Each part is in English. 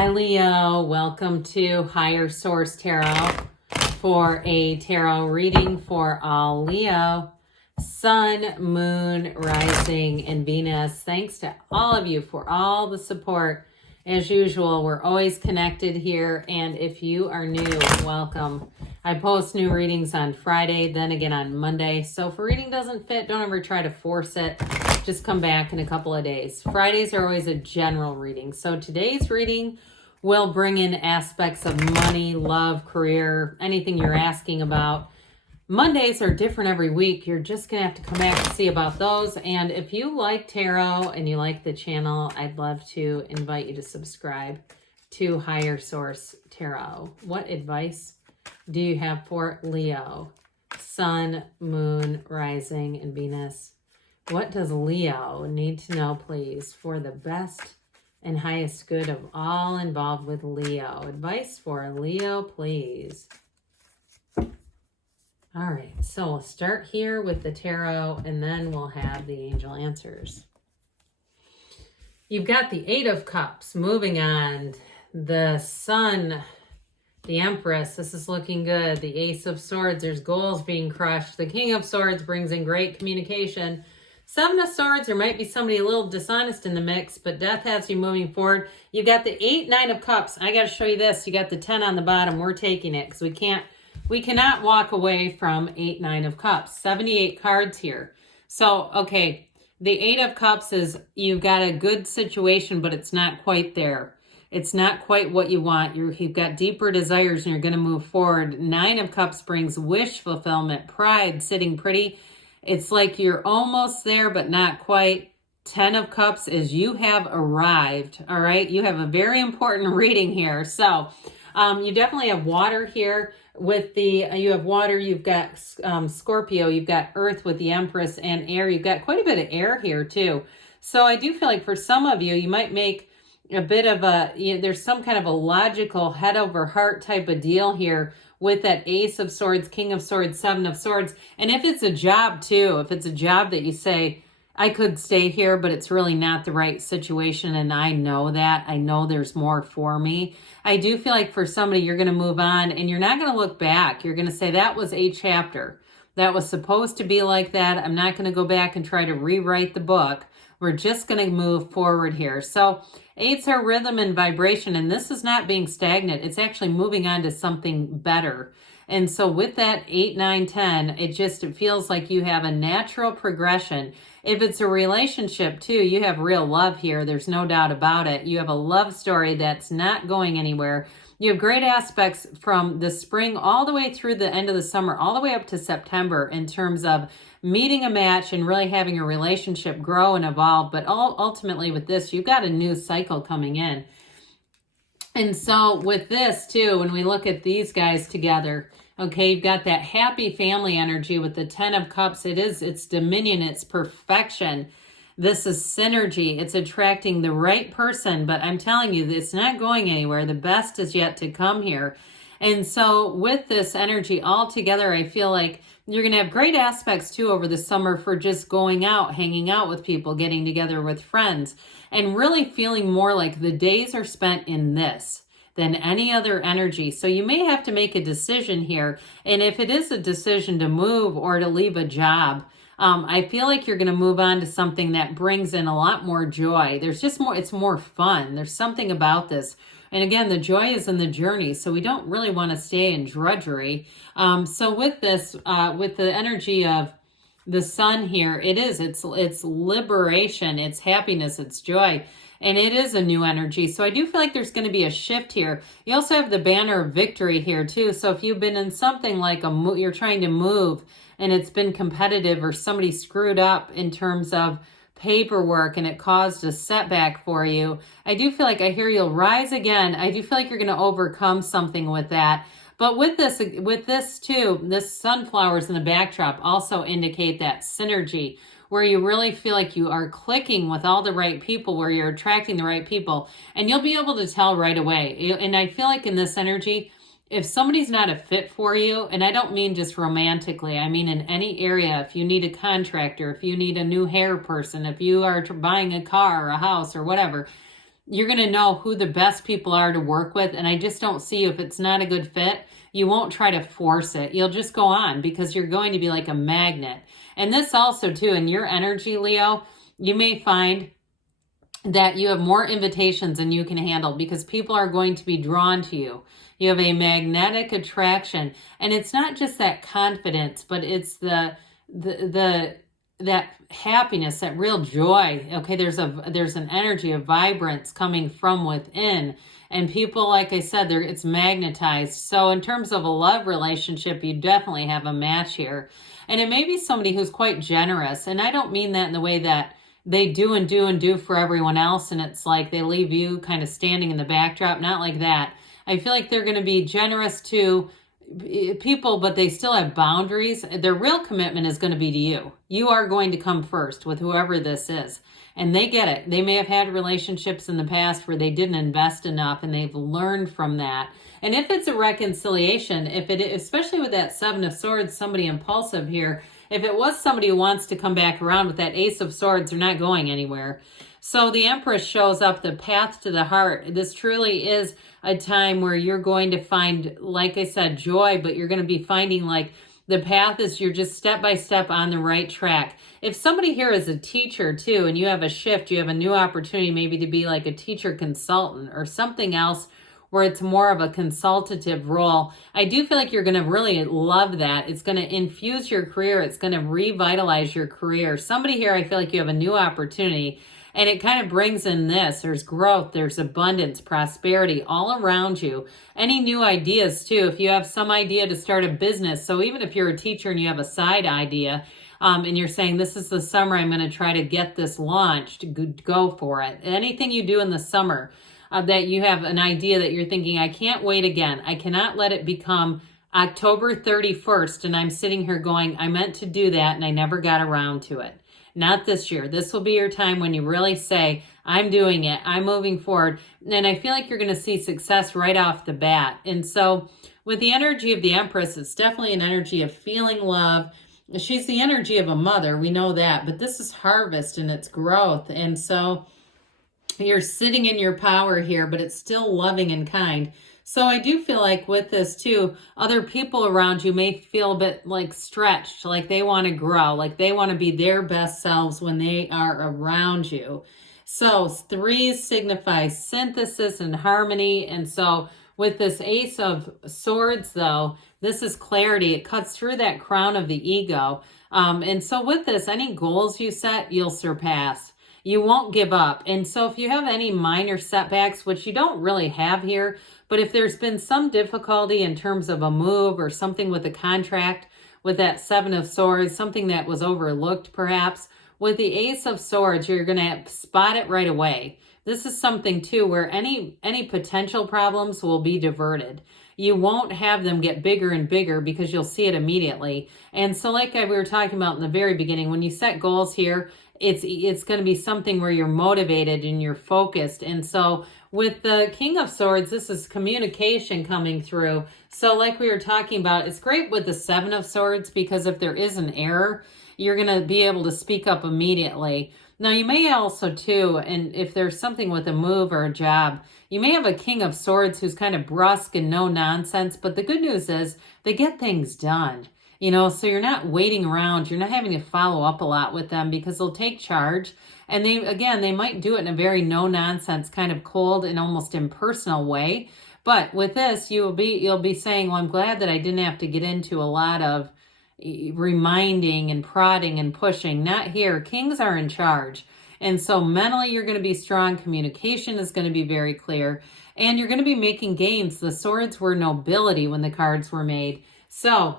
Hi Leo, welcome to Higher Source Tarot for a tarot reading for all Leo, Sun, Moon, Rising, and Venus. Thanks to all of you for all the support. As usual, we're always connected here, and if you are new, welcome. I post new readings on Friday, then again on Monday. So if a reading doesn't fit, don't ever try to force it. Just come back in a couple of days. Fridays are always a general reading. So today's reading will bring in aspects of money, love, career, anything you're asking about. Mondays are different every week. You're just going to have to come back and see about those. And if you like tarot and you like the channel, I'd love to invite you to subscribe to Higher Source Tarot. What advice do you have for Leo? Sun, Moon, Rising, and Venus. What does Leo need to know, please, for the best and highest good of all involved with Leo? Advice for Leo, please. All right, so we'll start here with the tarot, and then we'll have the angel answers. You've got the Eight of Cups moving on. The Sun, the Empress, this is looking good. The Ace of Swords, there's goals being crushed. The King of Swords brings in great communication. Seven of Swords, there might be somebody a little dishonest in the mix, but death has you moving forward. You got the 8, 9 of Cups. I got to show you this. You got the 10 on the bottom. We're taking it because we cannot walk away from 8, 9 of Cups. 78 cards here. So, okay, the 8 of Cups is you've got a good situation, but it's not quite there. It's not quite what you want. You've got deeper desires and you're going to move forward. 9 of Cups brings wish fulfillment, pride, sitting pretty. It's like you're almost there, but not quite. 10 of Cups is you have arrived, all right? You have a very important reading here. So you definitely have water here. With you have water, you've got Scorpio, you've got Earth with the Empress, and air. You've got quite a bit of air here too. So I do feel like for some of you, you might make a bit of there's some kind of a logical head over heart type of deal here with that Ace of Swords, King of Swords, Seven of Swords. And if it's a job too, if it's a job that you say, I could stay here, but it's really not the right situation, and I know that. I know there's more for me. I do feel like for somebody, you're going to move on, and you're not going to look back. You're going to say, that was a chapter. That was supposed to be like that. I'm not going to go back and try to rewrite the book. We're just going to move forward here. So 8s are rhythm and vibration, and this is not being stagnant. It's actually moving on to something better. And so with that 8, 9, 10, it feels like you have a natural progression. If it's a relationship too, you have real love here. There's no doubt about it. You have a love story that's not going anywhere. You have great aspects from the spring all the way through the end of the summer, all the way up to September in terms of meeting a match and really having a relationship grow and evolve. But ultimately with this, you've got a new cycle coming in. And so with this too, when we look at these guys together, okay, you've got that happy family energy with the 10 of Cups. It's dominion, it's perfection. This is synergy. It's attracting the right person, but I'm telling you, it's not going anywhere. The best is yet to come here. And so with this energy all together, I feel like you're going to have great aspects too over the summer for just going out, hanging out with people, getting together with friends, and really feeling more like the days are spent in this than any other energy. So you may have to make a decision here. And if it is a decision to move or to leave a job, I feel like you're going to move on to something that brings in a lot more joy. There's just more, it's more fun. There's something about this. And again, the joy is in the journey. So we don't really want to stay in drudgery. So with this, with the energy of the Sun here, it's liberation, it's happiness, it's joy. And it is a new energy. So I do feel like there's going to be a shift here. You also have the banner of victory here too. So if you've been in something like you're trying to move and it's been competitive, or somebody screwed up in terms of paperwork and it caused a setback for you, I do feel like I hear you'll rise again. I do feel like you're going to overcome something with that. But with this too, this sunflowers in the backdrop also indicate that synergy, where you really feel like you are clicking with all the right people, where you're attracting the right people, and you'll be able to tell right away. And I feel like in this energy, if somebody's not a fit for you, and I don't mean just romantically, I mean in any area, if you need a contractor, if you need a new hair person, if you are buying a car or a house or whatever, you're going to know who the best people are to work with. And I just don't see you, if it's not a good fit, you won't try to force it. You'll just go on because you're going to be like a magnet. And this also too, in your energy, Leo, you may find that you have more invitations than you can handle because people are going to be drawn to you. You have a magnetic attraction, and it's not just that confidence, but it's the that happiness, that real joy. Okay, there's an energy of vibrance coming from within, and people, like I said, it's magnetized. So in terms of a love relationship, you definitely have a match here, and it may be somebody who's quite generous. And I don't mean that in the way that they do and do and do for everyone else, and it's like they leave you kind of standing in the backdrop. Not like that. I feel like they're going to be generous to people, but they still have boundaries. Their real commitment is going to be to you. You are going to come first with whoever this is, and they get it. They may have had relationships in the past where they didn't invest enough, and they've learned from that. And if it's a reconciliation, especially with that Seven of Swords, somebody impulsive here, if it was somebody who wants to come back around with that Ace of Swords, they're not going anywhere. So the Empress shows up, the path to the heart. This truly is a time where you're going to find, like I said, joy, but you're going to be finding like the path is you're just step by step on the right track. If somebody here is a teacher too, and you have a shift, you have a new opportunity maybe to be like a teacher consultant or something else where it's more of a consultative role, I do feel like you're going to really love that. It's going to infuse your career. It's going to revitalize your career. Somebody here, I feel like you have a new opportunity, and it kind of brings in this. There's growth, there's abundance, prosperity all around you. Any new ideas too, if you have some idea to start a business. So even if you're a teacher and you have a side idea, and you're saying, this is the summer, I'm going to try to get this launched, go for it. Anything you do in the summer, that you have an idea that you're thinking, I can't wait again. I cannot let it become October 31st. And I'm sitting here going, I meant to do that and I never got around to it. Not this year. This will be your time when you really say, I'm doing it. I'm moving forward. And I feel like you're going to see success right off the bat. And so with the energy of the Empress, it's definitely an energy of feeling love. She's the energy of a mother. We know that. But this is harvest and it's growth. And so you're sitting in your power here, but it's still loving and kind. So I do feel like with this too, other people around you may feel a bit like stretched, like they want to grow, like they want to be their best selves when they are around you. So threes signify synthesis and harmony. And so with this Ace of Swords though, this is clarity. It cuts through that crown of the ego. And so with this, any goals you set, you'll surpass. You won't give up. And so if you have any minor setbacks, which you don't really have here, but if there's been some difficulty in terms of a move or something with a contract, with that Seven of Swords, something that was overlooked perhaps, with the Ace of Swords, you're going to spot it right away. This is something too where any potential problems will be diverted. You won't have them get bigger and bigger because you'll see it immediately. And so like we were talking about in the very beginning, when you set goals here, it's going to be something where you're motivated and you're focused. And so with the King of Swords, this is communication coming through. So like we were talking about, it's great with the Seven of Swords because if there is an error, you're going to be able to speak up immediately. Now you may also too, and if there's something with a move or a job, you may have a King of Swords who's kind of brusque and no nonsense, but the good news is they get things done. You know, so you're not waiting around. You're not having to follow up a lot with them because they'll take charge. And they might do it in a very no-nonsense, kind of cold and almost impersonal way. But with this, you'll be saying, well, I'm glad that I didn't have to get into a lot of reminding and prodding and pushing. Not here. Kings are in charge. And so mentally, you're going to be strong. Communication is going to be very clear. And you're going to be making gains. The swords were nobility when the cards were made. So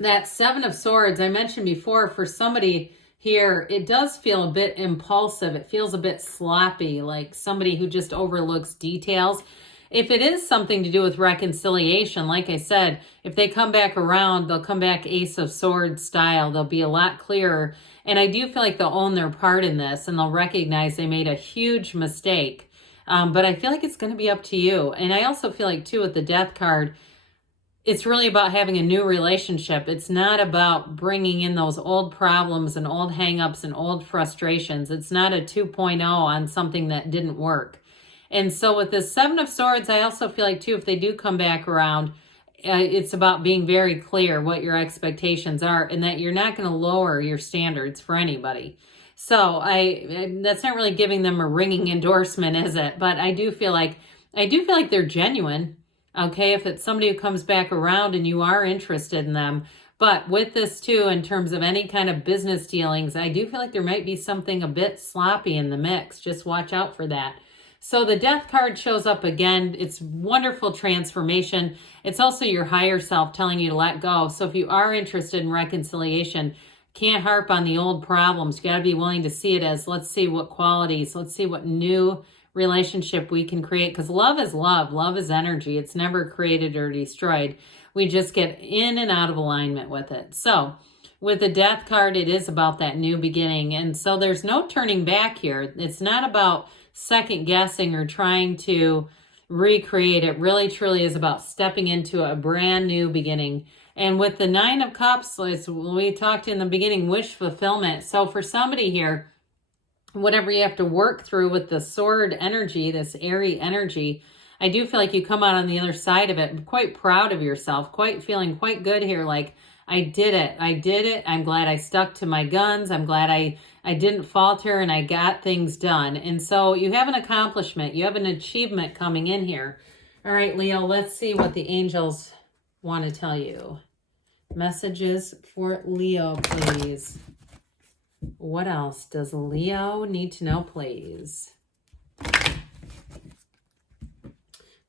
that Seven of Swords, I mentioned before, for somebody here, it does feel a bit impulsive. It feels a bit sloppy, like somebody who just overlooks details. If it is something to do with reconciliation, like I said, if they come back around, they'll come back Ace of Swords style. They'll be a lot clearer. And I do feel like they'll own their part in this and they'll recognize they made a huge mistake. But I feel like it's going to be up to you. And I also feel like, too, with the Death card, it's really about having a new relationship. It's not about bringing in those old problems and old hangups and old frustrations. It's not a 2.0 on something that didn't work. And so with the Seven of Swords, I also feel like too, if they do come back around, it's about being very clear what your expectations are and that you're not going to lower your standards for anybody. So that's not really giving them a ringing endorsement, is it? But I do feel like they're genuine. Okay, if it's somebody who comes back around and you are interested in them. But with this too, in terms of any kind of business dealings, I do feel like there might be something a bit sloppy in the mix. Just watch out for that. So the Death card shows up again. It's wonderful transformation. It's also your higher self telling you to let go. So if you are interested in reconciliation, can't harp on the old problems. You got to be willing to see it as, let's see what qualities, let's see what new relationship we can create. Because love is love. Love is energy. It's never created or destroyed. We just get in and out of alignment with it. So with the Death card, it is about that new beginning. And so there's no turning back here. It's not about second guessing or trying to recreate. It really truly is about stepping into a brand new beginning. And with the Nine of Cups, as we talked in the beginning, wish fulfillment. So for somebody here, whatever you have to work through with the sword energy, this airy energy, I do feel like you come out on the other side of it quite proud of yourself, feeling quite good here. Like, I did it. I did it. I'm glad I stuck to my guns. I'm glad I didn't falter and I got things done. And so you have an accomplishment. You have an achievement coming in here. All right, Leo, let's see what the angels want to tell you. Messages for Leo, please. What else does Leo need to know, please?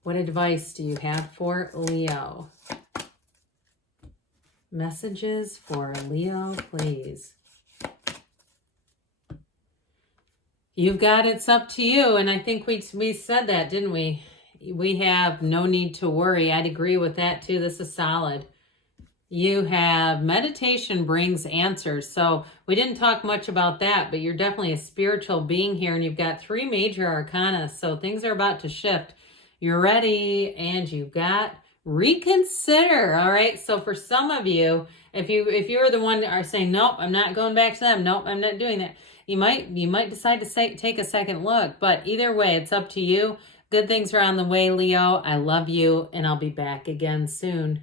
What advice do you have for Leo? Messages for Leo, please. You've got it's up to you. And I think we said that, didn't we? We have no need to worry. I'd agree with that too. This is solid. You have meditation brings answers. So we didn't talk much about that, but you're definitely a spiritual being here. And you've got 3 major arcana. So things are about to shift. You're ready and you've got reconsider. All right. So for some of you, if you're the one that are saying, nope, I'm not going back to them. Nope, I'm not doing that. You might decide to take a second look, but either way, it's up to you. Good things are on the way, Leo. I love you and I'll be back again soon.